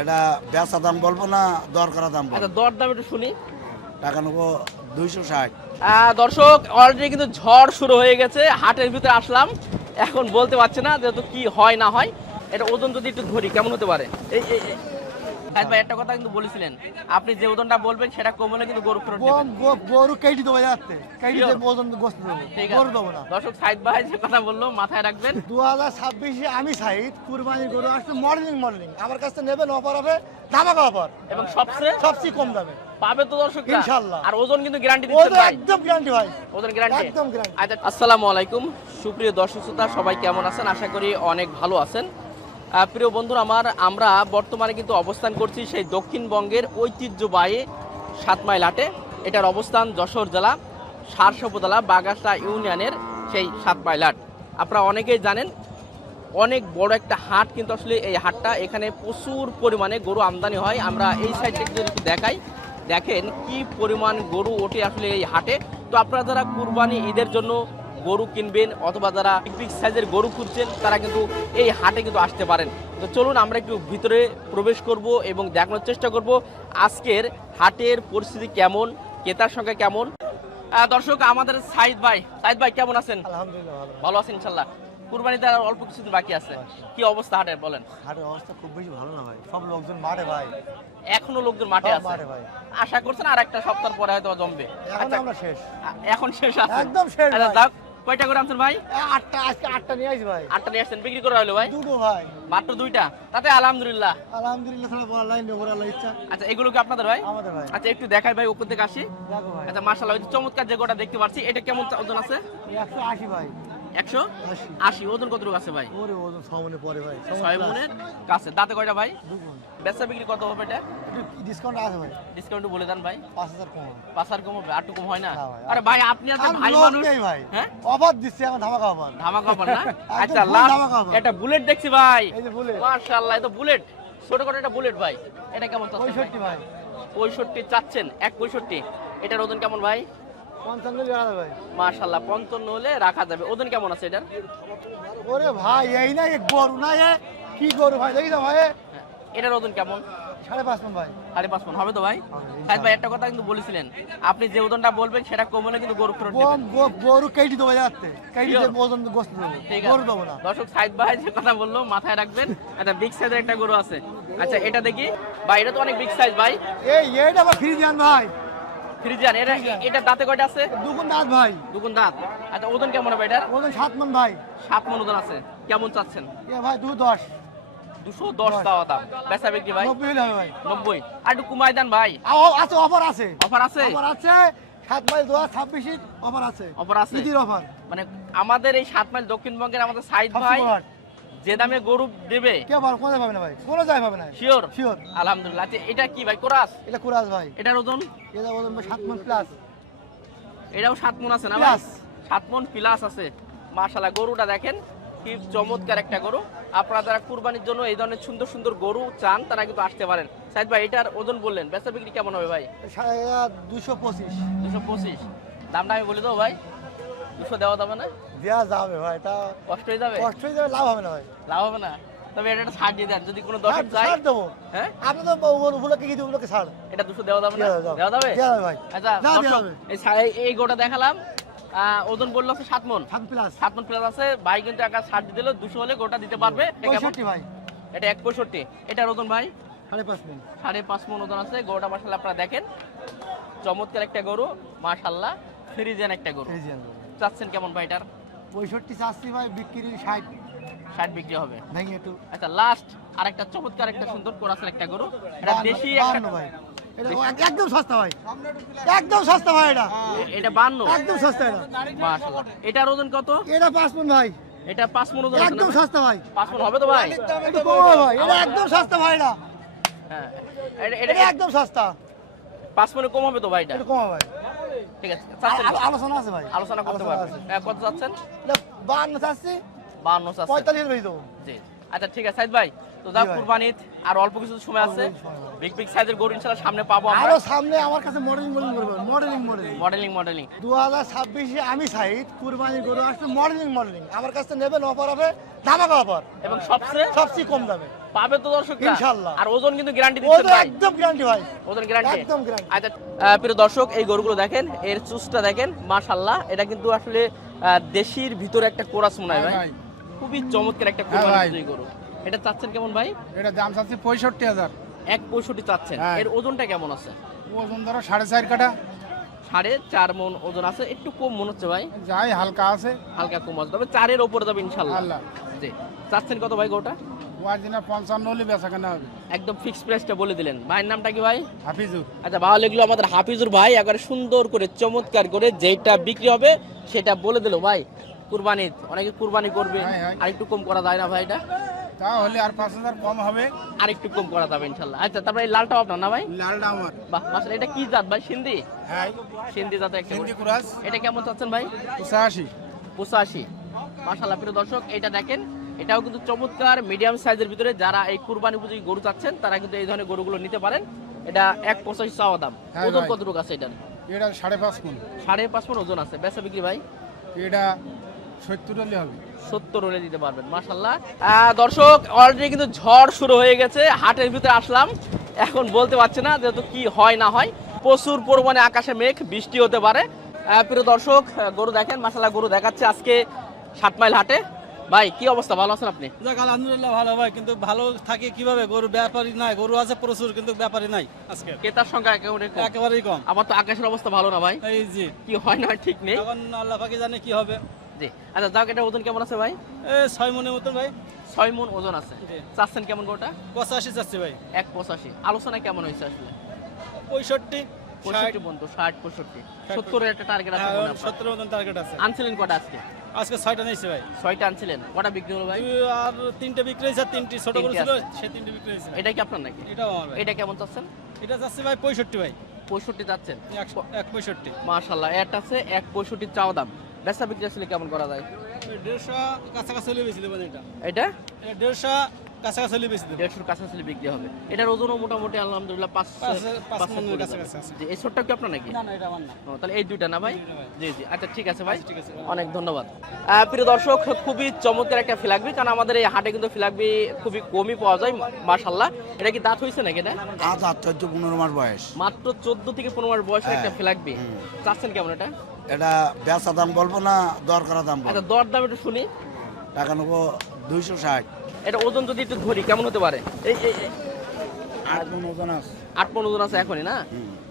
এটা বেচা দাম বলবো না দর করা দাম বলবো? আচ্ছা দর দাম একটু শুনি। টাকা নেবো 260। দর্শক অলরেডি কিন্তু ঝড় শুরু হয়ে গেছে, হাটের ভিতরে আসলাম, এখন বলতে পারছি না যেহেতু কি হয় না হয়। এটা ওজন যদি একটু ধরি কেমন হতে পারে? এই সাইদ ভাই একটা কথা কিন্তু বলেছিলেন, আপনি যে ওজনটা বলবেন সেটা কম হলে কিন্তু গরু ফেরত দিবেন। গরু কেটে দেবো যাচ্ছে, কেটে দেবো ওজন গোস্ত দেবো, ঠিক গরু আছে দেবো না। দর্শক সাইদ ভাই যে কথা বললো মাথায় রাখবেন। 2026 আমি সাইদ কুরবানির গরু আসছে মডেলিং আমার কাছে নেবেন, অফার হবে ধামাকা অফার, এবং সবচেয়ে কম দামে পাবে তো দর্শক ইনশাআল্লাহ। আর ওজন কিন্তু গ্যারান্টি দিচ্ছেন ভাই? একদম গ্যারান্টি ভাই, ওজন গ্যারান্টি একদম গ্যারান্টি। আচ্ছা আসসালামু আলাইকুম সুপ্রিয় দর্শক শ্রোতা, সবাই কেমন আছেন? আশা করি অনেক ভালো আছেন। প্রিয় বন্ধুরা আমার, আমরা বর্তমানে কিন্তু অবস্থান করছি সেই দক্ষিণবঙ্গের ঐতিহ্যবাহী 7 মাইল হাটে। এটার অবস্থান যশোর জেলা সারসা উপজেলা বাগাসা ইউনিয়নের সেই 7 মাইল হাট। আপনারা অনেকেই জানেন অনেক বড় একটা হাট কিন্তু আসলে এই হাটটা, এখানে প্রচুর পরিমাণে গরু আমদানি হয়। আমরা এই সাইডে যদি একটু দেখাই, দেখেন কি পরিমাণ গরু ওঠে আসলে এই হাটে। তো আপনারা যারা কুরবানি ঈদের জন্য গরু কিনবেন অথবা যারা বিগ সাইজের গরু খুঁজছেন তারা কিন্তু এই হাটে কিন্তু আসতে পারেন। তো চলুন আমরা একটু ভিতরে প্রবেশ করব এবং দেখানোর চেষ্টা করব আজকের হাটের পরিস্থিতি কেমন, ক্রেতার সংখ্যা কেমন। দর্শক আমাদের সাইদ ভাই কেমন আছেন? আলহামদুলিল্লাহ ভালো আছেন ইনশাল্লাহ। কুরবানিতে আর অল্প কিছুদিন বাকি আছে, কি অবস্থা হাটের বলেন? হাটের অবস্থা খুব বেশি ভালো না ভাই, সব লোকজন মাঠে ভাই, এখনো লোকজন মাঠে আছে ভাই। আশা করছেন আর একটা সপ্তাহ পরে হয়তো জমবে। এখন আমরা শেষ, এখন শেষ আছে একদম শেষ আচ্ছা ভাই। যাক, কয়টা করে আনছেন ভাই? 8টা, আজকে 8টা নিয়ে আসি ভাই। 8টা নিয়ে আসছেন, বিক্রি করা হলো ভাই? দুটো ভাই, মাত্র 2টা, তাতে আলহামদুলিল্লাহ। আলহামদুলিল্লাহ, সারা বলা লাইন ওপর আল্লাহ ইচ্ছা। আচ্ছা এগুলো কি আপনাদের ভাই? আমাদের ভাই। আচ্ছা একটু দেখাই ভাই, উপর থেকে আসি। দেখো ভাই, আচ্ছা মাশাআল্লাহ, ওই যে চমৎকার যে গোটা দেখতে পাচ্ছি, এটা কেমন ওজন আছে? 180 ভাই। 180 ওজন কত আছে ভাই? ওরে ওজন 6 মনে পড়ে ভাই, 6 মনের কাছে। দাঁতে কয়টা ভাই? দুগুণ। বেচা বিক্রি কত হবে এটা? একটু ডিসকাউন্ট আছে ভাই, ডিসকাউন্ট বলে দেন ভাই। 5000 কম। 5 কম হবে? আর একটু কম হয় না? না ভাই। আরে ভাই আপনি আছেন ভাই লোক মানুষ। নেই ভাই, হ্যাঁ অফার দিচ্ছি এখন, ধামাকা অফার। ধামাকা অফার না? একদম আচ্ছা full লাস্ট ধামাকা offer। একটা বুলেট দেখছি ভাই, এই যে বুলেট, মাশাআল্লাহ এটা বুলেট, ছোট করে একটা বুলেট ভাই। এটা কেমন চাচ্ছেন? 65 ভাই। 65 চাচ্ছেন? 165। এটার ওজন কেমন ভাই? 55 টাকা ভাই। মাশাআল্লাহ 55 হলে রাখা যাবে। ওজন কেমন আছে এটার? ওরে ভাই এই না, এক গরু না, এ কি গরু ভাই, দেখি না ভাই, এটার ওজন কেমন? 5.5 মণ ভাই। 5.5 মণ হবে তো ভাই? হবে, সাইদ ভাই একটা কথা কিন্তু বলেছিলেন, আপনি যে ওজনটা বলবেন সেটা কম হলে কিন্তু গরু ফেরত দিবেন। গরু কেটে দেবো যাচ্ছে, কেটে Sure? দেবো ওজন গোস্ত দেবো, ঠিক গরু আছে দেবো না। দর্শক, সাইদ ভাই যে কথা বললো মাথায় রাখবেন। আচ্ছা বিগ সাইজের একটা গরু আছে, আচ্ছা এটা দেখি ভাই, এটা তো অনেক বিগ সাইজ ভাই। এইটা আবার ফ্রিজিয়ান ভাই, ফ্রিজিয়ান। এটা দাঁতে কয়টা আছে? দুগুণ দাঁত ভাই। দুগুণ দাঁত। আচ্ছা ওজন কেমন হবে এটার? ওজন 7 মণ ভাই। 7 মণ ওজন আছে। কেমন চাচ্ছেন? এ ভাই 210। 210 চাওয়া দাম, বেচা বিক্রি ভাই 90 হলে হবে ভাই। 90। আর একটু কমাই দেন ভাই। আছে, অফার আছে, অফার আছে? অফার আছে, 7 মাইল 2026 অফার আছে, অফার আছে? ঈদের অফার। মানে আমাদের এই 7 মাইল দক্ষিণবঙ্গের আমাদের সাইদ ভাই যে দামে গরু দেবে, কে বল কোন পাবে না ভাই, কোন জায়গায় পাবে না। শিওর? শিওর। আলহামদুলিল্লাহ। আচ্ছা এটা কি ভাই, কোরাস? এটা কুরাজ ভাই, এটার ওজন? এটা ওজন 7 মণ প্লাস। এটাও 7 মণ আছে না ভাই? প্লাস। 7 মণ প্লাস আছে। মাশাআল্লাহ গরুটা দেখেন কি চমৎকার একটা গরু। আপনারা যারা কুরবানির জন্য এই ধরনের সুন্দর সুন্দর গরু চান তারা কিন্তু আসতে পারেন। সাইদ ভাই এটার ওজন বললেন, বেচা বিক্রি কেমন হবে ভাই? 225 225। দামটা আমি বলে দেবো ভাই, 200 দেওয়া যাবে না? দেয়া যাবে ভাই, এটা কষ্ট হয়ে যাবে? কষ্ট হয়ে যাবে, লাভ হবে না ভাই। লাভ হবে না? তবে এটা একটা ছাড় দিয়ে দেন যদি কোনো দর্শক চায়। ছাড় দেবো, হ্যাঁ আপনি তো উপলক্ষে কি উপলক্ষে ছাড় এটা 200 দেওয়া যাবে না? দেওয়া যাবে। দেওয়া যাবে? দেওয়া যাবে ভাই। আচ্ছা না, দেওয়া দর্শক, যাবে। এই গোটা দেখালাম, ওজন বললো আছে 7 মণ। 7 প্লাস। 7 মণ প্লাস আছে ভাই, কিন্তু একটা ছাড় দিয়ে দিল, 200 হলে গোটা দিতে পারবে। এটা কেমন? 65 ভাই। এটা 165। এটার ওজন ভাই 5.5 মণ। 5.5 মণ ওজন আছে। গরুটা মাশাআল্লাহ আপনারা দেখেন চমৎকার একটা গরু, মাশাআল্লাহ ফ্রিজিয়ান একটা গরু। ফ্রিজিয়ান গরু। চাচ্ছেন কেমন ভাই এটার? 65 চাচ্ছি ভাই, বিক্রি 60 60 বিক্রি হবে। ভেঙে একটু। আচ্ছা লাস্ট আরেকটা চমৎকার একটা সুন্দর কোরাসের একটা গরু, এটা দেশি একটা 52 ভাই। এটা একদম সস্তা ভাই, একদম সস্তা ভাই, এটা 52 একদম সস্তা এটা। মাশাআল্লাহ। এটার ওজন কত? এটা 5 মণ ভাই, এটা 5 মণ ওজন আছে না একদম ভাই? সস্তা ভাই। 5 মণ হবে তো ভাই? একটু কম হবে ভাই, এটা একদম সস্তা ভাই, এটা হ্যাঁ এটা একদম সস্তা, 5 মণে কম হবে তো ভাই? এটা একটু কম হবে ভাই। ঠিক আছে চাচ্ছেন কত? আলোচনা আছে ভাই, আলোচনা করতে আলোচনা পারবেন। আছে। কত চাচ্ছেন? এটা 52 চাচ্ছি, 52 চাচ্ছেন। 45 এর বেশি দেবো। জি আচ্ছা ঠিক আছে সাইদ ভাই, তো যা জি ভাই। কুরবানির আর অল্প কিছু সময় আছে, অল্প কিছু সময় আছে। বিগ বিগ সাইজের গরু ইনশাআল্লাহ সামনে পাবো আমরা। আরো সামনে আমার কাছে মডেলিং করবে, মডেলিং মডেলিং 2026 আমি সাইদ কুরবানির গরু আসছে মডেলিং, আমার কাছে নেবেন, অফার হবে ধামাকা অফার, এবং সবচেয়ে সবচেয়ে কম দামে। পাবে তো দর্শকরা ইনশাআল্লাহ। আর ওজন কিন্তু গ্যারান্টি ও দিচ্ছেন তো ভাই একদম গ্যারান্টি ভাই, ওজন গ্যারান্টি একদম গ্যারান্টি। আচ্ছা প্রিয় দর্শক এই গরুগুলো দেখেন এর চুজটা দেখেন মাশাআল্লাহ এটা কিন্তু আসলে দেশির ভিতরে একটা কোরাস মনে হয় ভাই খুবই চমৎকার একটা কোরবানি গরু এটা চাচ্ছেন কেমন ভাই এটা দাম চাচ্ছি 65,000। 1.65 চাচ্ছেন হ্যাঁ। এর ওজনটা কেমন আছে ওজন ধরো 4.5 কাটা, 4.5 মণ ওজন আছে একটু কম মনে হচ্ছে ভাই যাই হালকা আছে। হালকা কম আছে তবে 4-এর উপরে যাবে ইনশাআল্লাহ আল্লাহ জি চাচ্ছেন কত ভাই গোটা ওয়াজিনা 55 হলে বেচা কেনা হবে। একদম ফিক্স প্রাইসটা বলে দিলেন ভাইয়ের নামটা কি ভাই হাফিজুর। আচ্ছা ভালো লাগলো আমাদের হাফিজুর ভাই একবারে সুন্দর করে চমৎকার করে যেটা বিক্রি হবে সেটা বলে দিল ভাই কুরবানি অনেকে কুরবানি করবে হ্যাঁ, হ্যাঁ। আর একটু কম করা যায় না ভাই এটা তাহলে আর 5,000 কম হবে। আর একটু কম করা যাবে ইনশাআল্লাহ আচ্ছা তারপরে এই লালটাও আপনার না ভাই লালটা আমার। বাহ মাশাআল্লাহ এটা কি জাত ভাই সিন্ধি হ্যাঁ, সিন্ধি জাত একটা হিন্দি গরু। কুরাস এটা কেমন চাচ্ছেন ভাই 85। 85 মাশাআল্লাহ প্রিয় দর্শক এটা দেখেন এটাও কিন্তু চমৎকার মিডিয়াম সাইজের ভিতরে যারা এই কুরবানি উপযোগী গরু চাচ্ছেন তারা কিন্তু এই ধরনের গরুগুলো নিতে পারেন এটা 1.85 চাওয়া দাম হ্যাঁ ওজন ভাই। কতটুকু আছে এটার এটা 5.5 মণ। 5.5 মণ ওজন আছে বেচা বিক্রি ভাই এটা 70 হলে হবে। 70 হলে দিতে পারবেন মাশাআল্লাহ দর্শক অলরেডি কিন্তু ঝড় শুরু হয়ে গেছে হাটের ভিতরে আসলাম এখন বলতে পারছি না যেহেতু কি হয় না হয় প্রচুর পরিমাণে আকাশে মেঘ বৃষ্টি হতে পারে প্রিয় দর্শক গরু দেখেন মাশাআল্লাহ গরু দেখাচ্ছে আজকে 7 মাইল হাটে ভাই কি অবস্থা ভালো আছেন আপনি যাক আলহামদুলিল্লাহ ভালো ভাই, কিন্তু ভালো থাকে কিভাবে? গরু ব্যাপারী নাই, গরু আছে প্রচুর কিন্তু ব্যাপারী নাই আজকে, ক্রেতার সংখ্যা একেবারে কম। একেবারেই কম। আমার তো আকাশের অবস্থা ভালো না ভাই এই জি, কি হয় না হয় ঠিক নেই এখন আল্লাহ পাকে জানে কি হবে। জি আচ্ছা যাক এটা ওজন কেমন আছে ভাই এই 6 মনের মতন ভাই, 6 মণ ওজন আছে জি। চাচ্ছেন কেমন গোটা 85 চাচ্ছি ভাই। 1.85 আলোচনা কেমন হয়েছে আসলে 65 65 পর্যন্ত 60 65 70 এর একটা টার্গেট আছে মনে হয় আপনার। 70 মতন টার্গেট আছে। আনছিলেন কটা আজকে আজকে 6টা নিয়েছি ভাই। 6টা আনছিলেন কটা বিক্রি হলো ভাই আর 3টে বিক্রি হয়েছে, আর 3টি ছোট গরু তিনটে ছিল, আছে। সে 3টে বিক্রি হয়েছে। এটা কি আপনার নাকি এটাও আমার ভাই। এটা কেমন চাচ্ছেন এটা চাচ্ছি ভাই 65 ভাই, 65 চাচ্ছেন 165। মাশাআল্লাহ এটা আছে 1.65 চাওয়া দাম বেচা বিক্রি আসলে কেমন করা যায় 150 কাছাকাছি হলে বেশি দেবেন এটা। এটা 150 কাছাকাছি হলে বেশি দেবেন। 150 কাছাকাছি বিক্রি হবে এটার ওজনও মোটামুটি আলহামদুলিল্লাহ 5 মনের কাছাকাছি আছে। জি এই ছোটটা কি আপনার নাকি না না, এটা আমার না। ও, তাহলে এই দুইটা না ভাই দুইটা ভাই। জি জি আচ্ছা ঠিক আছে ভাই ঠিক আছে। অনেক ধন্যবাদ প্রিয় দর্শক খুবই চমৎকার একটা ফিলাকবি কারণ আমাদের এই হাটে কিন্তু ফিলাকবি খুবই কমই পাওয়া যায় মাশাআল্লাহ এটা কি দাঁত হয়েছে নাকি এটা আজ 14-15 মাস বয়স। মাত্র 14 থেকে 15 মাস বয়সের একটা হ্যাঁ। ফিলাকবি চাচ্ছেন কেমন এটা এটা বেচা দাম বলবো না দর করা দাম আচ্ছা বলবো। দর দাম একটু শুনি টাকা নেবো 260। এটা ওজন যদি একটু ধরি কেমন হতে পারে এই 8 মণ ওজন আছে। 8 পনেরো ওজন আছে এখনই না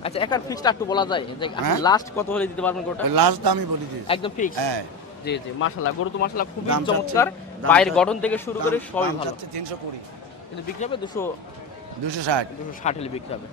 আচ্ছা একার ফিক্সটা একটু বলা যায় যে হ্যাঁ। লাস্ট কত হলে দিতে পারবেন গোটা ওই লাস্ট দামই বলি দিয়েছি। একদম ফিক্স হ্যাঁ জি জি মাশাআল্লাহ গরু তো মাশাআল্লাহ খুবই দাম চমৎকার চাচ্ছি, দাম পায়ের চাচ্ছি। গঠন থেকে শুরু করে সবই দাম ভালো চাচ্ছে 320। কিন্তু বিক্রি হবে 260। 260 হলে বিক্রি হবে